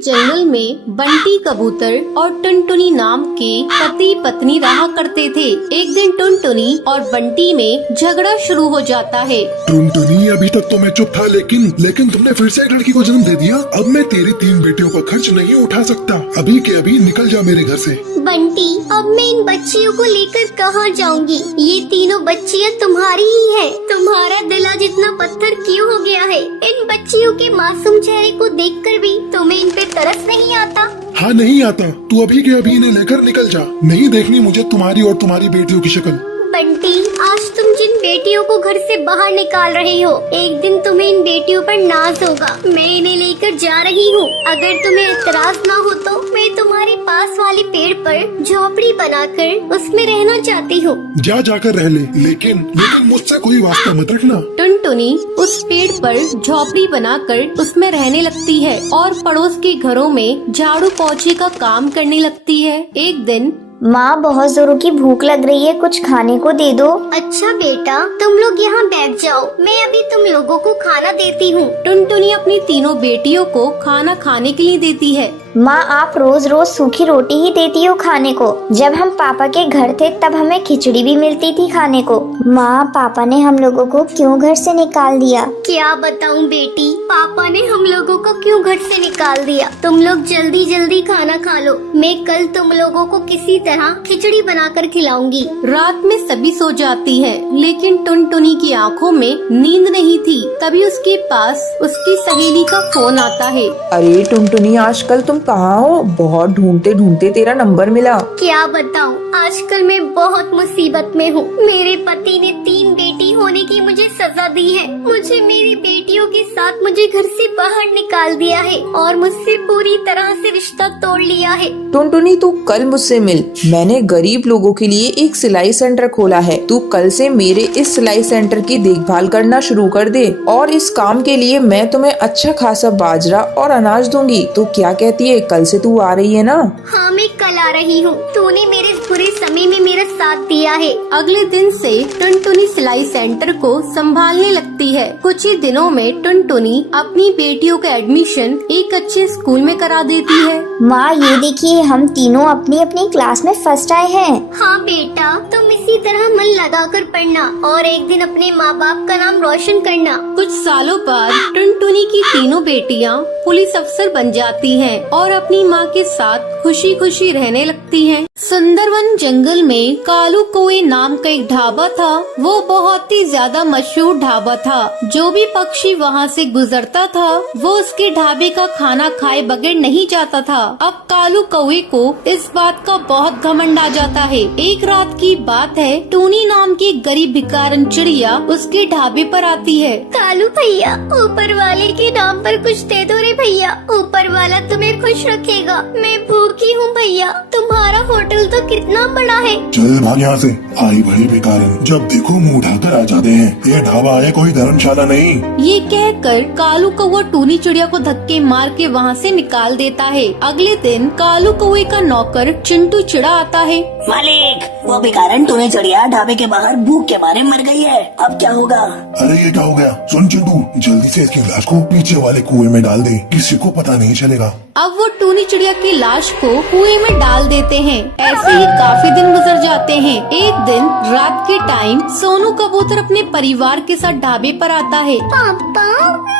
जंगल में बंटी कबूतर और टुनटुनी नाम के पति पत्नी रहा करते थे। एक दिन टुनटुनी और बंटी में झगड़ा शुरू हो जाता है। टुनटुनी, अभी तक तो मैं चुप था, लेकिन तुमने फिर से एक लड़की को जन्म दे दिया। अब मैं तेरी 3 बेटियों का खर्च नहीं उठा सकता। अभी के अभी निकल जा मेरे घर से। बंटी, अब मैं इन बच्चियों को लेकर कहाँ जाऊँगी? ये तीनों बच्चियाँ तुम्हारी ही है। तुम्हारा दिल आज इतना पत्थर क्यों हो गया है? इन बच्चियों के मासूम चेहरे को देखकर भी तुम्हें इन पे तरस नहीं आता? हाँ, नहीं आता। तू अभी के अभी इन्हें लेकर निकल जा। नहीं देखनी मुझे तुम्हारी और तुम्हारी बेटियों की शक्ल। बंटी, आज तुम जिन बेटियों को घर से बाहर निकाल रहे हो, एक दिन तुम्हें इन बेटियों पर नाज होगा। मैं इन्हें लेकर जा रही हूँ। अगर तुम्हें एतराज ना हो तो मैं तुम्हारे पास वाले पेड़ पर झोपड़ी बनाकर उसमें रहना चाहती हूँ। जाकर रह ले, लेकिन मुझसे कोई वास्ता मत रखना। टुनटुनी उस पेड़ पर झोपड़ी बनाकर उसमें रहने लगती है और पड़ोस के घरों में झाड़ू पोछे का काम करने लगती है। एक दिन, माँ, बहुत जोरों की भूख लग रही है, कुछ खाने को दे दो। अच्छा बेटा, तुम लोग यहाँ बैठ जाओ, मैं अभी तुम लोगों को खाना देती हूँ। टुनटुनी अपनी तीनों बेटियों को खाना खाने के लिए देती है। माँ, आप रोज रोज सूखी रोटी ही देती हो खाने को। जब हम पापा के घर थे तब हमें खिचड़ी भी मिलती थी खाने को। माँ, पापा ने हम लोगों को क्यों घर से निकाल दिया? क्या बताऊँ बेटी, पापा ने हम लोगों को क्यों घर से निकाल दिया? तुम लोग जल्दी जल्दी खाना खा लो। मैं कल तुम लोगों को किसी तरह खिचड़ी बनाकर खिलाऊंगी। रात में सभी सो जाती है, लेकिन टुनटुनी की आंखों में नींद नहीं थी। तभी उसके पास उसकी सहेली का फोन आता है। अरे टुनटुनी, आजकल तुम कहाँ हो? बहुत ढूंढते ढूंढते तेरा नंबर मिला। क्या बताऊँ, आजकल मैं बहुत मुसीबत में हूँ। मेरे पति ने 3 बेटी होने की मुझे सजा दी है। मुझे मेरी बेटियों के साथ मुझे घर से बाहर निकाल दिया है और मुझसे पूरी तरह से रिश्ता तोड़ लिया है। टुनटुनी, तू कल मुझसे मिल। मैंने गरीब लोगों के लिए एक सिलाई सेंटर खोला है। तू कल से मेरे इस सिलाई सेंटर की देखभाल करना शुरू कर दे और इस काम के लिए मैं तुम्हें अच्छा खासा बाजरा और अनाज दूंगी। तो क्या कहती है, कल से तू आ रही है ना? हाँ, मैं कल आ रही हूँ। तूने मेरे इस बुरे समय में मेरा साथ दिया है। अगले दिन से टुनटुनी सिलाई सेंटर को संभालने लगती है। कुछ ही दिनों में टुनटुनी अपनी बेटियों का एडमिशन एक अच्छे स्कूल में करा देती है। माँ, ये देखिए, हम तीनों अपनी अपनी क्लास में फर्स्ट आए हैं। हाँ बेटा, तुम इसी तरह मन लगाकर पढ़ना और एक दिन अपने माँ बाप का नाम रोशन करना। कुछ सालों बाद टुनटुनी की तीनों बेटियां पुलिस अफसर बन जाती हैं और अपनी माँ के साथ खुशी खुशी रहने लगती हैं। सुंदरवन जंगल में कालू कौवे नाम का एक ढाबा था। वो बहुत ही ज्यादा मशहूर ढाबा था। जो भी पक्षी वहाँ से गुजरता था वो उसके ढाबे का खाना खाए बगैर नहीं जाता था। अब कालू कौवे को इस बात का बहुत घमंड आ जाता है। एक रात की बात है, टूनी नाम की एक गरीब भिखारन चिड़िया उसके ढाबे पर आती है। कालू भैया, ऊपर वाले के नाम पर कुछ दे दो रे भैया। ऊपर वाला तुम्हें खुश रखेगा। मैं भूखी हूँ भैया। तुम्हारा होटल तो कितना बड़ा है। चल भाग यहाँ से, आई भाई भिखारन। जब देखो मुंह उठाकर आ जाते हैं। ये ढाबा है, कोई धर्मशाला नहीं। ये कहकर कालू कौवा टूनी चिड़िया को धक्के मार के वहाँ से निकाल देता है। अगले दिन कालू कौवे का नौकर चिंटू चिड़ा आता है। मालिक, वो भिखारन टूनी चिड़िया ढाबे के बाहर भूख के मारे मर गई है। अब क्या होगा? अरे ये क्या हो गया? सुन चिंटू, जल्दी से इसकी लाश को पीछे वाले कुएं में डाल दे, किसी को पता नहीं चलेगा। अब वो टूनी चिड़िया की लाश को कुएं में डाल देते हैं। ऐसे ही काफी दिन गुजर जाते हैं। एक दिन रात के टाइम सोनू कबूतर अपने परिवार के साथ ढाबे पर आता है। पापा,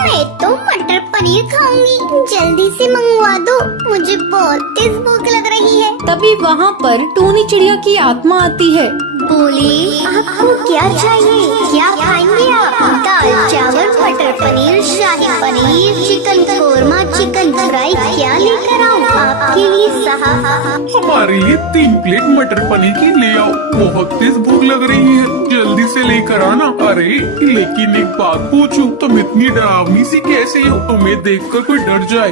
मैं तो मटर पनीर खाऊंगी, जल्दी से मंगवा दो, मुझे बहुत तेज भूख लग रही है। तभी वहाँ पर टूनी चिड़िया की आत्मा आती है। बोले, आपको क्या चाहिए? क्या खाएंगे आप? दाल चावल, मटर पनीर, शाही paneer, chicken korma, chicken fry, क्या लेकर आऊँ आपके लिए साहब? हमारे लिए 3 प्लेट मटर पनीर की ले आओ। बहुत तेज भूख लग रही है, जल्दी से लेकर आना। अरे लेकिन एक बात पूछूं, तुम इतनी डरावनी सी कैसे हो? तुम्हें देखकर कोई डर जाए।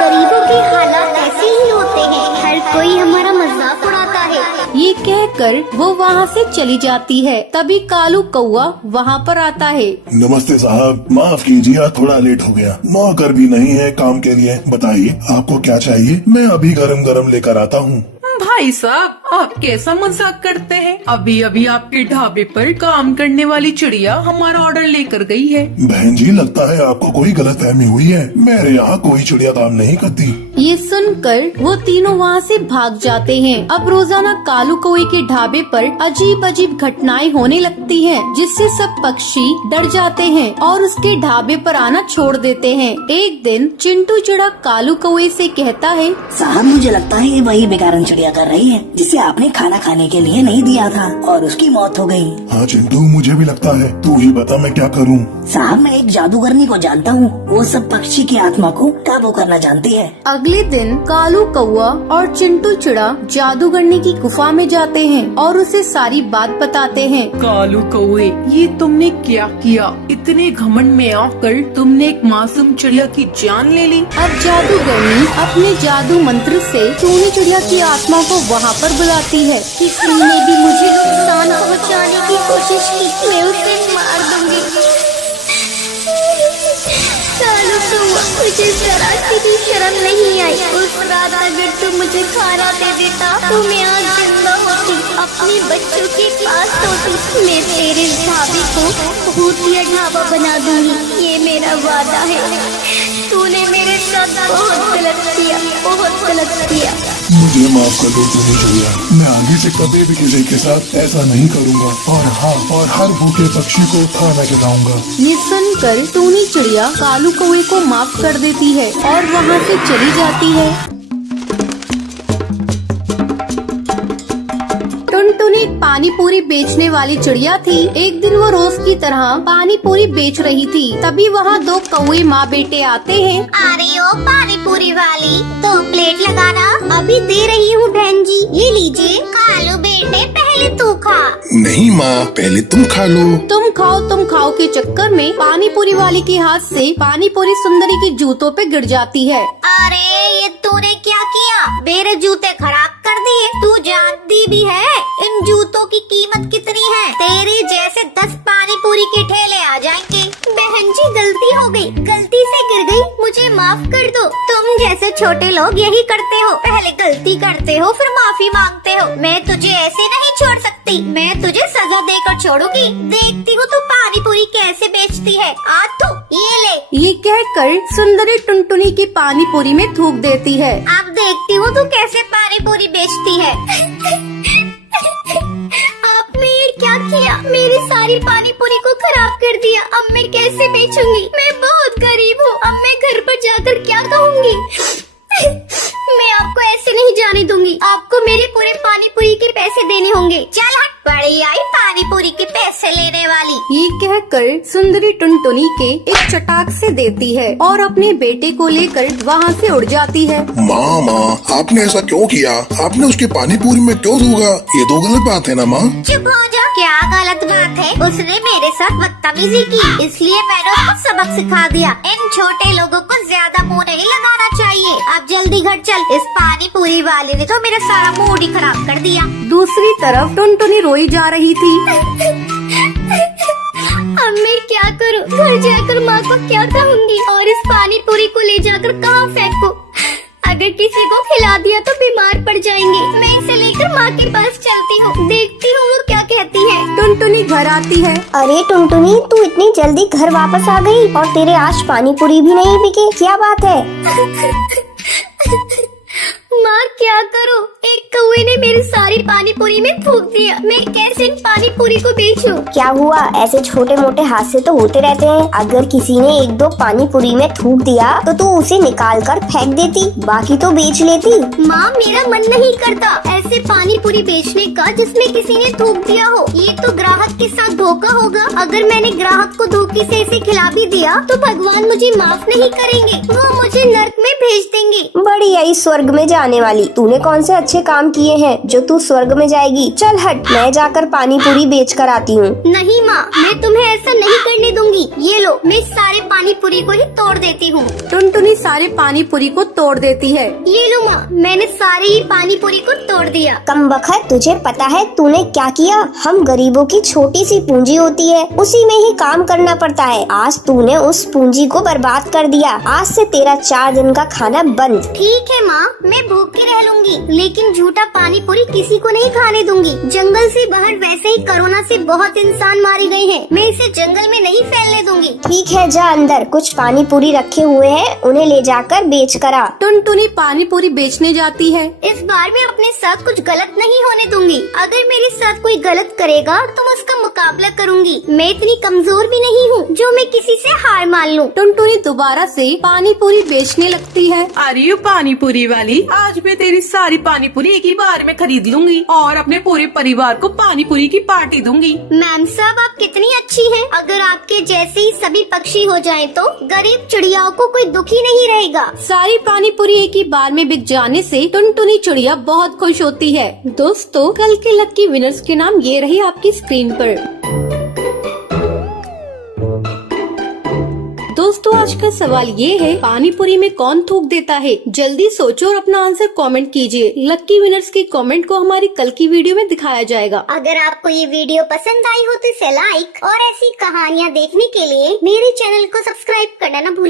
गरीबों के हालात ऐसे ही होते हैं, हर कोई हमारा मजाक उड़ाता है। ये कहकर वो वहाँ से चली जाती है। तभी कालू कौवा वहाँ पर आता है। नमस्ते साहब, माफ कीजिए, आज थोड़ा लेट हो गया। नौकर भी नहीं है काम के लिए। बताइए आपको क्या चाहिए, मैं अभी गरम गरम लेकर आता हूँ। भाई साहब, आप कैसा मजाक करते हैं? अभी अभी आपके ढाबे पर काम करने वाली चिड़िया हमारा ऑर्डर लेकर गई है। बहन जी, लगता है आपको कोई गलतफहमी हुई है। मेरे यहाँ कोई चिड़िया काम नहीं करती। ये सुनकर वो तीनों वहाँ से भाग जाते हैं। अब रोजाना कालू कौवे के ढाबे पर अजीब अजीब घटनाएं होने लगती हैं, जिससे सब पक्षी डर जाते हैं और उसके ढाबे पर आना छोड़ देते हैं। एक दिन चिंटू चिड़ा कालू कौवे से कहता है, साहब मुझे लगता है ये वही बेकारन चिड़िया कर रही है जिसे आपने खाना खाने के लिए नहीं दिया था और उसकी मौत हो गई। हाँ चिंटू, मुझे भी लगता है। तू ही बता मैं क्या करूँ। साहब मैं एक जादूगरनी को जानता हूँ, वो सब पक्षी की आत्मा को काबू करना जानती है। अगले दिन कालू कौवा और चिंटू चिड़ा जादूगरनी की गुफा में जाते हैं और उसे सारी बात बताते हैं। कालू कौवे, ये तुमने क्या किया? इतने घमंड में आकर तुमने एक मासूम चिड़िया की जान ले ली। अब जादूगरनी अपने जादू मंत्र से टूनी चिड़िया की आत्मा को वहाँ पर बुलाती है। किसी ने भी मुझे नुकसान पहुँचाने की कोशिश की, मैं उसे मार दूंगी। कालू कौवा, मुझे जरा सी भी शर्म नहीं आई। उस रात अगर तू मुझे खाना दे देता तो मैं आज जिंदा होती, अपने बच्चों के पास होती। मैं तेरे ढाबे को भूतिया ढाबा बना दूंगी, ये मेरा वादा है। तूने मेरे साथ बहुत गलत किया, बहुत गलत किया। मुझे माफ कर दो टूनी चिड़िया, मैं आगे से कभी भी किसी के साथ ऐसा नहीं करूँगा। और हाँ, और हर भूखे पक्षी को खाना खिलाऊंगा। ये सुनकर टूनी चिड़िया कालू कौवे को माफ कर देती है और वहाँ से चली जाती है। टुनटुन एक पानी पूरी बेचने वाली चिड़िया थी। एक दिन वो रोज की तरह पानी पूरी बेच रही थी। तभी वहाँ दो कौवे माँ बेटे आते हैं। अरे ओ पानी पूरी वाली, 2 प्लेट लगाना। अभी दे रही हूँ बहन जी, ये लीजिए। कालू बेटे पहले तू खा। नहीं माँ, पहले तुम खा लो। तुम खाओ के चक्कर में पानी पूरी वाली के हाथ से पानी पूरी सुंदरी के जूतों पे गिर जाती है। अरे ये तूने क्या किया? मेरे जूते खराब कर दिए। तू जानती भी है इन जूतों की कीमत कितनी है? तेरे जैसे 10 पानी पूरी के ठेले आ जाएंगे। बहन जी गलती हो गई, गलती से गिर गई, मुझे माफ कर दो। तुम जैसे छोटे लोग यही करते हो, पहले गलती करते हो फिर माफी मांगते हो। मैं तुझे ऐसे नहीं छोड़ सकती, मैं तुझे सजा देकर छोड़ूंगी। देखती हूँ तू पानी पूरी कैसे बेचती है। आज तू ये ले। ये कहकर सुंदरी टुनटुनी की पानी पूरी में थूक देती है। अब देखती हूँ तू कैसे पानी पूरी बेचती है। आपने ये क्या किया? मेरी सारी पानी पूरी को खराब कर दिया। अब मैं कैसे बेचूंगी? मैं बहुत गरीब हूँ। अब मैं घर पर जाकर क्या कहूँगी? मैं आपको ऐसे नहीं जाने दूंगी। आपको मेरे पूरे पानी पूरी के पैसे देने होंगे। चल हट, बड़ी आई पानी पूरी के पैसे लेने वाली। ये कहकर सुंदरी टुनटुनी के एक चटाक से देती है और अपने बेटे को लेकर वहाँ से उड़ जाती है। माँ, आपने ऐसा क्यों किया? आपने उसके पानी पूरी में क्यों धोगा? ये तो गलत बात है ना माँ। चुप हो जा। क्या गलत बात है? उसने मेरे साथ बदतमीजी की, इसलिए मैंने उसको सबक सिखा दिया। इन छोटे लोगों को ज्यादा मुंह नहीं लगाना चाहिए। अब जल्दी घर चल, इस पानी पूरी वाले ने तो मेरा सारा मूड ही खराब कर दिया। दूसरी तरफ टुनटुनी रोई जा रही थी। अब मैं क्या करूं? घर जाकर माँ को क्या कहूँगी और इस पानी पूरी को ले जाकर कहाँ फेंकूं? अगर किसी को खिला दिया तो बीमार पड़ जाएंगे। मैं इसे लेकर माँ के पास चलती हूँ, देखती हूँ वो क्या कहती है। टुनटुनी घर आती है। अरे टुनटुनी, तू इतनी जल्दी घर वापस आ गई और तेरे आज पानी पूरी भी नहीं बिके, क्या बात है? माँ क्या करूँ? एक कौवे ने मेरी सारी पानी पूरी में थूक दिया। मैं कैसे इन पानी पूरी को बेचूं? क्या हुआ? ऐसे छोटे मोटे हादसे तो होते रहते हैं। अगर किसी ने 1-2 पानी पूरी में थूक दिया तो तू उसे निकाल कर फेंक देती, बाकी तो बेच लेती। माँ मेरा मन नहीं करता ऐसे पानी पूरी बेचने का जिसमें किसी ने थूक दिया हो। ये तो ग्राहक के साथ धोखा होगा। अगर मैंने ग्राहक को धोखे से इसे खिला भी दिया तो भगवान मुझे माफ नहीं करेंगे, वो मुझे नर्क में भेज देंगे। बड़ी आई स्वर्ग में जाने वाली, तूने कौन से अच्छे काम किए हैं जो तू स्वर्ग में जाएगी? चल हट, मैं जाकर पानी पूरी बेच कर आती हूँ। नहीं माँ, मैं तुम्हें ऐसा नहीं करने दूंगी। ये लो, मैं सारे पानी पूरी को ही तोड़ देती हूँ। टुनटुनी सारे पानी पूरी को तोड़ देती है। ये लो माँ, मैंने सारे ही पानी पूरी को तोड़ दिया। कमबख्त, तुझे पता है तूने क्या किया? हम गरीबों की छोटी सी पूंजी होती है, उसी में ही काम करना पड़ता है। आज तूने उस पूंजी को बर्बाद कर दिया। आज से तेरा 4 दिन का खाना बंद। ठीक है माँ, मैं भूखी रह लूंगी, लेकिन झूठा पानी पूरी किसी को नहीं खाने दूंगी। जंगल से बाहर वैसे ही कोरोना से बहुत इंसान मारे गए हैं, मैं इसे जंगल में नहीं फैलने दूंगी। ठीक है, जा अंदर, कुछ पानी पूरी रखे हुए हैं, उन्हें ले जाकर बेच कर आ। टुनटुनी पानी पूरी बेचने जाती है। इस बार मैं अपने साथ कुछ गलत नहीं होने दूंगी। अगर मेरे साथ कोई गलत करेगा तो मैं उसका मुकाबला करूंगी। मैं इतनी कमजोर भी नहीं हूँ जो मैं किसी से हार मान लूं। टुनटुनी दोबारा से पानी पूरी बेचने लगती है। अरे यू पानी पूरी वाली, आज मैं तेरी सारी पानी पूरी एक ही बार में खरीद लूंगी और अपने पूरे परिवार को पानी पूरी की पार्टी दूंगी। मैम साहब, आप कितनी अच्छी हैं। अगर आपके जैसे ही सभी पक्षी हो जाएं तो गरीब चिड़ियाओं को कोई दुखी नहीं रहेगा। सारी पानी पूरी एक ही बार में बिक जाने से टुनटुनी चिड़िया बहुत खुश होती है। दोस्तों, कल के लकी विनर्स के नाम ये रही आपकी स्क्रीन पर। दोस्तों, आज का सवाल ये है, पानी पूरी में कौन थूक देता है? जल्दी सोचो और अपना आंसर कमेंट कीजिए। लकी विनर्स के कमेंट को हमारी कल की वीडियो में दिखाया जाएगा। अगर आपको ये वीडियो पसंद आई हो तो इसे लाइक और ऐसी कहानियाँ देखने के लिए मेरे चैनल को सब्सक्राइब करना न भूलें।